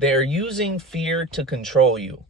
They're using fear to control you.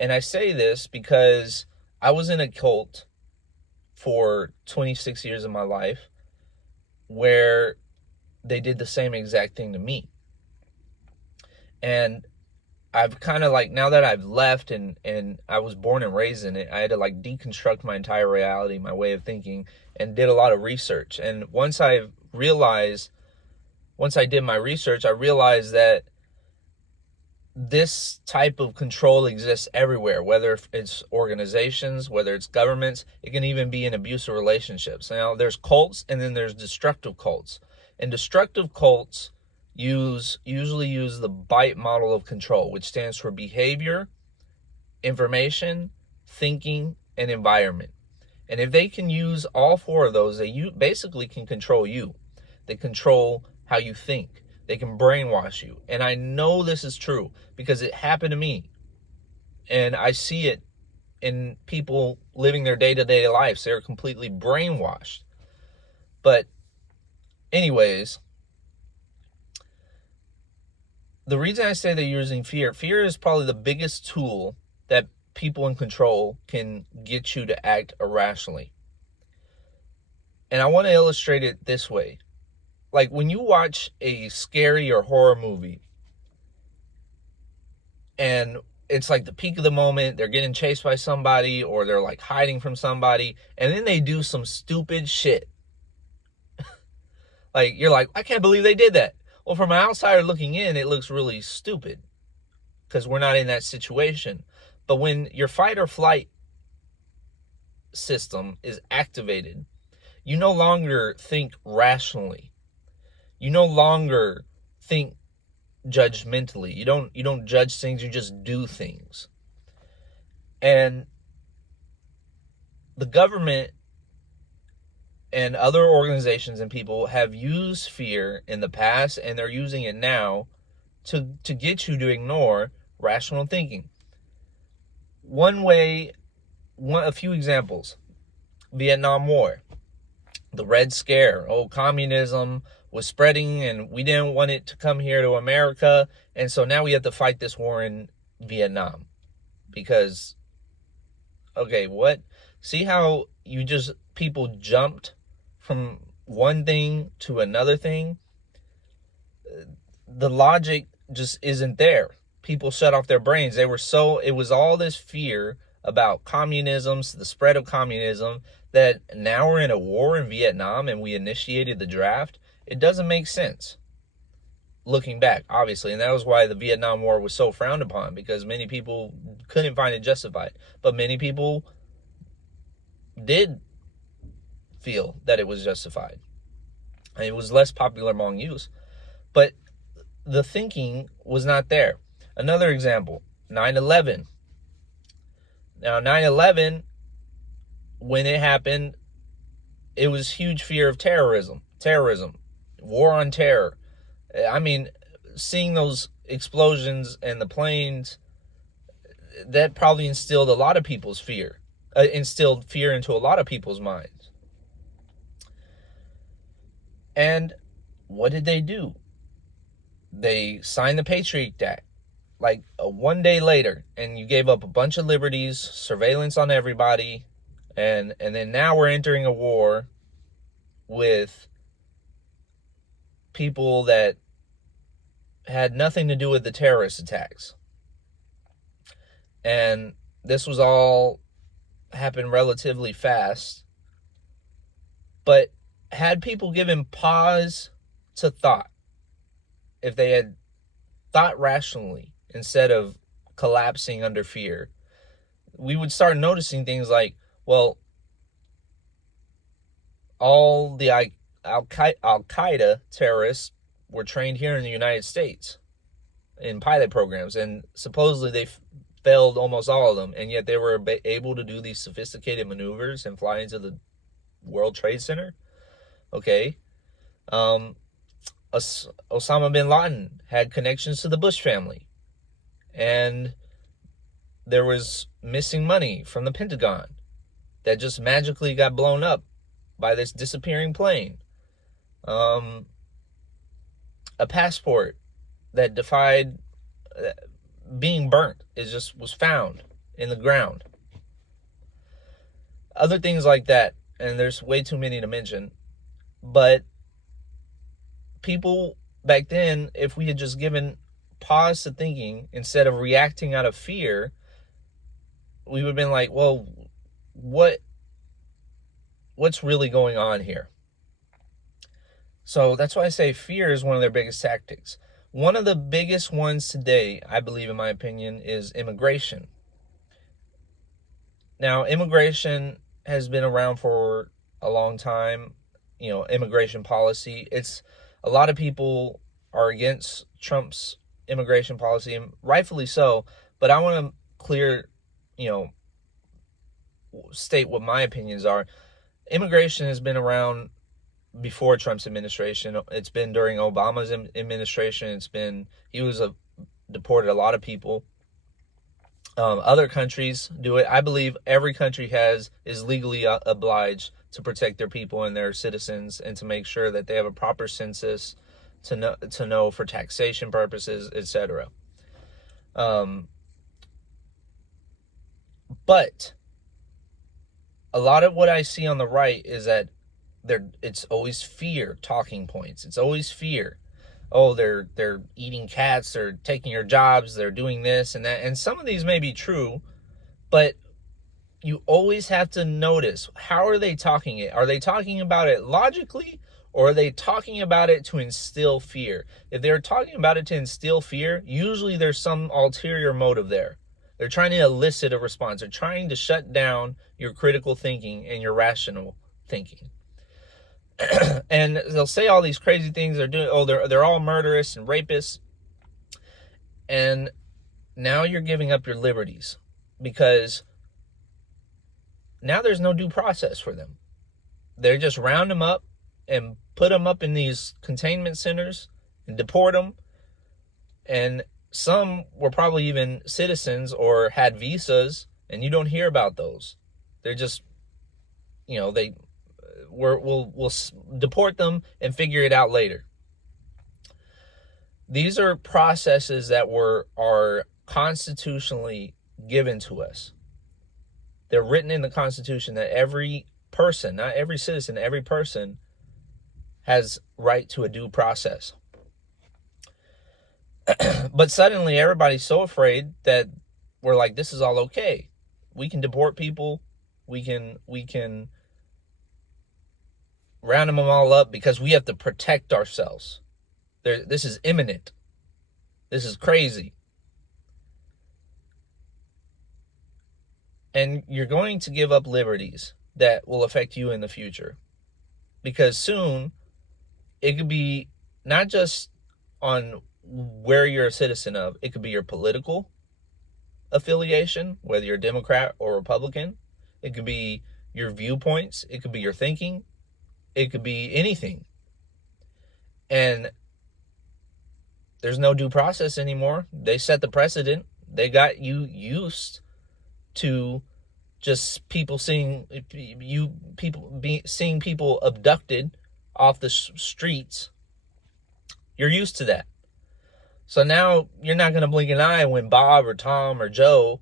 And I say this because I was in a cult for 26 years of my life where they did the same exact thing to me. And I've kind of like, now that I've left and I was born and raised in it, I had to like deconstruct my entire reality, my way of thinking, and did a lot of research. And once I did my research, I realized that this type of control exists everywhere, whether it's organizations, whether it's governments. It can even be in abusive relationships. Now, there's cults and then there's destructive cults. And destructive cults usually use the BITE model of control, which stands for behavior, information, thinking, and environment. And if they can use all four of those, they basically can control you. They control how you think. They can brainwash you. And I know this is true because it happened to me. And I see it in people living their day-to-day lives. They're completely brainwashed. But anyways, the reason I say they're using fear is probably the biggest tool that people in control can get you to act irrationally. And I want to illustrate it this way. Like when you watch a scary or horror movie and it's like the peak of the moment, they're getting chased by somebody or they're like hiding from somebody, and then they do some stupid shit. Like you're like, I can't believe they did that. Well, from an outsider looking in, it looks really stupid because we're not in that situation. But when your fight or flight system is activated, you no longer think rationally. You no longer think judgmentally. You don't judge things, you just do things. And the government and other organizations and people have used fear in the past, and they're using it now to get you to ignore rational thinking. A few examples. Vietnam War, the Red Scare. Communism was spreading and we didn't want it to come here to America. And so now we have to fight this war in Vietnam. Because, okay, what? See how people jumped from one thing to another thing? The logic just isn't there. People shut off their brains. It was all this fear about communism, the spread of communism, that now we're in a war in Vietnam and we initiated the draft. It doesn't make sense looking back, obviously. And that was why the Vietnam War was so frowned upon, because many people couldn't find it justified. But many people did feel that it was justified. And it was less popular among youth. But the thinking was not there. Another example, 9/11. Now, 9/11, when it happened, it was huge fear of terrorism, war on terror. I mean, seeing those explosions and the planes, that probably instilled a lot of people's fear, instilled fear into a lot of people's minds. And what did they do? They signed the Patriot Act like one day later, and you gave up a bunch of liberties, surveillance on everybody, and then now we're entering a war with people that had nothing to do with the terrorist attacks. And this was all happened relatively fast. But had people given pause to thought, if they had thought rationally instead of collapsing under fear, we would start noticing things like, well, all the Al-Qaeda terrorists were trained here in the United States in pilot programs, and supposedly they failed almost all of them, and yet they were able to do these sophisticated maneuvers and fly into the World Trade Center. Okay. Osama bin Laden had connections to the Bush family, and there was missing money from the Pentagon that just magically got blown up by this disappearing plane. A passport that defied being burnt. It just was found in the ground. Other things like that, and there's way too many to mention. But people back then, if we had just given pause to thinking instead of reacting out of fear, we would have been like, well, what's really going on here? So that's why I say fear is one of their biggest tactics. One of the biggest ones today, I believe, in my opinion, is immigration. Now, immigration has been around for a long time. Immigration policy. It's a lot of people are against Trump's immigration policy, and rightfully so. But I want to state what my opinions are. Immigration has been around before Trump's administration. It's been during Obama's administration. He deported a lot of people. Other countries do it. I believe every country is legally obliged to protect their people and their citizens, and to make sure that they have a proper census to know for taxation purposes, etc. But a lot of what I see on the right is that it's always fear talking points. It's always fear. Oh, they're eating cats, they're taking your jobs, they're doing this and that. And some of these may be true, but you always have to notice, how are they talking it? Are they talking about it logically, or are they talking about it to instill fear? If they're talking about it to instill fear, usually there's some ulterior motive there. They're trying to elicit a response. They're trying to shut down your critical thinking and your rational thinking. And they'll say all these crazy things. They're all murderous and rapists. And now you're giving up your liberties, because now there's no due process for them. They just round them up and put them up in these containment centers and deport them. And some were probably even citizens or had visas, and you don't hear about those. They're just, we'll deport them and figure it out later. These are processes that are constitutionally given to us. They're written in the Constitution that every person, not every citizen, every person has right to a due process. But suddenly everybody's so afraid that we're like, this is all okay. We can deport people. We can round them all up because we have to protect ourselves. This is imminent. This is crazy. And you're going to give up liberties that will affect you in the future. Because soon, it could be not just on where you're a citizen of. It could be your political affiliation, whether you're Democrat or Republican. It could be your viewpoints. It could be your thinking. It could be anything. And there's no due process anymore. They set the precedent. They got you used to just seeing people abducted off the streets. You're used to that. So now you're not going to blink an eye when Bob or Tom or Joe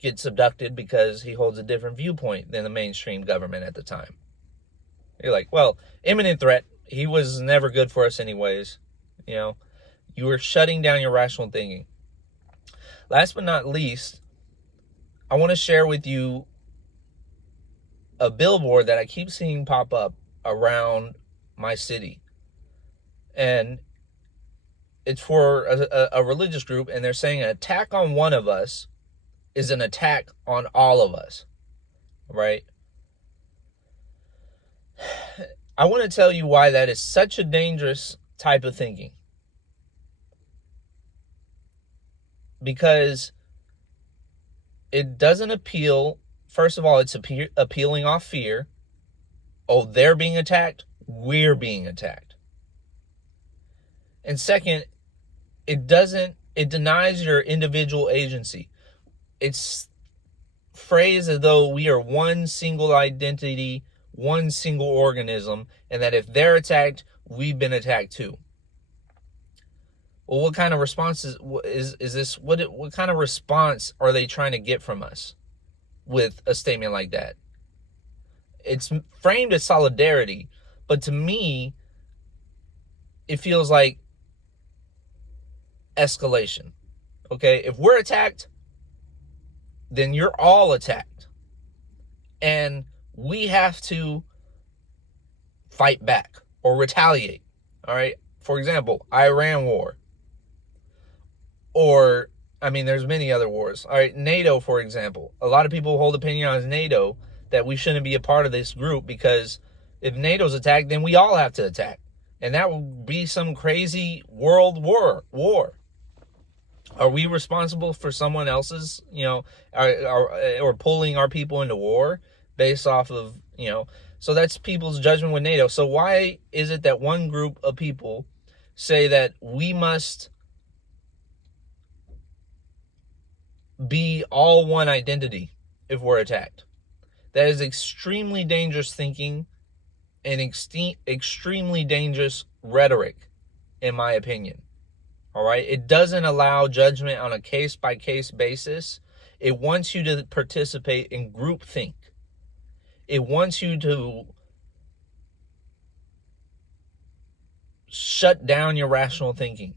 gets abducted because he holds a different viewpoint than the mainstream government at the time. You're like, well, imminent threat. He was never good for us anyways. You were shutting down your rational thinking. Last but not least, I want to share with you a billboard that I keep seeing pop up around my city. And it's for a religious group, and they're saying an attack on one of us is an attack on all of us, right? I want to tell you why that is such a dangerous type of thinking. Because it doesn't appeal. First of all, it's appealing off fear. Oh, they're being attacked. We're being attacked. And second, it denies your individual agency. It's phrased as though we are one single identity, one single organism, and that if they're attacked, we've been attacked too. Well, what kind of response is this? What kind of response are they trying to get from us with a statement like that? It's framed as solidarity, but to me, it feels like escalation. Okay, if we're attacked, then you're all attacked, and we have to fight back or retaliate. All right. For example, Iran war, or I mean, there's many other wars. All right, NATO, for example. A lot of people hold opinion on NATO that we shouldn't be a part of this group because if NATO's attacked, then we all have to attack, and that would be some crazy world war. Are we responsible for someone else's, or pulling our people into war based off of, so that's people's judgment with NATO. So why is it that one group of people say that we must be all one identity if we're attacked? That is extremely dangerous thinking and extremely dangerous rhetoric, in my opinion. All right. It doesn't allow judgment on a case by case basis. It wants you to participate in groupthink. It wants you to shut down your rational thinking.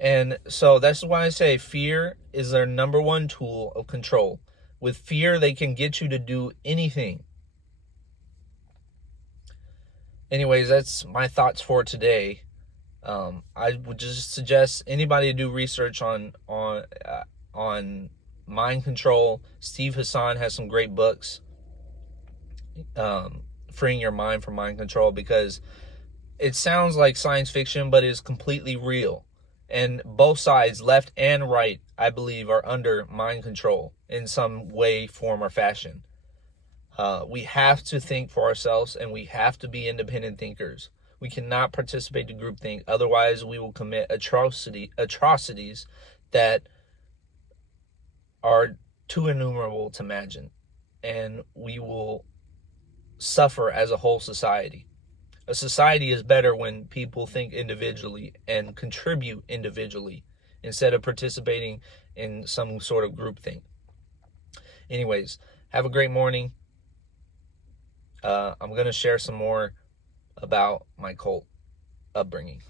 And so that's why I say fear is their number one tool of control. With fear, they can get you to do anything. Anyways, that's my thoughts for today. I would just suggest anybody to do research on mind control. Steve Hassan has some great books, freeing your mind from mind control, because it sounds like science fiction, but it's completely real. And both sides, left and right, I believe, are under mind control in some way, form, or fashion. We have to think for ourselves, and we have to be independent thinkers. We cannot participate in groupthink. Otherwise, we will commit atrocities that are too innumerable to imagine. And we will suffer as a whole society. A society is better when people think individually and contribute individually instead of participating in some sort of groupthink. Anyways, have a great morning. I'm going to share some more about my cult upbringing.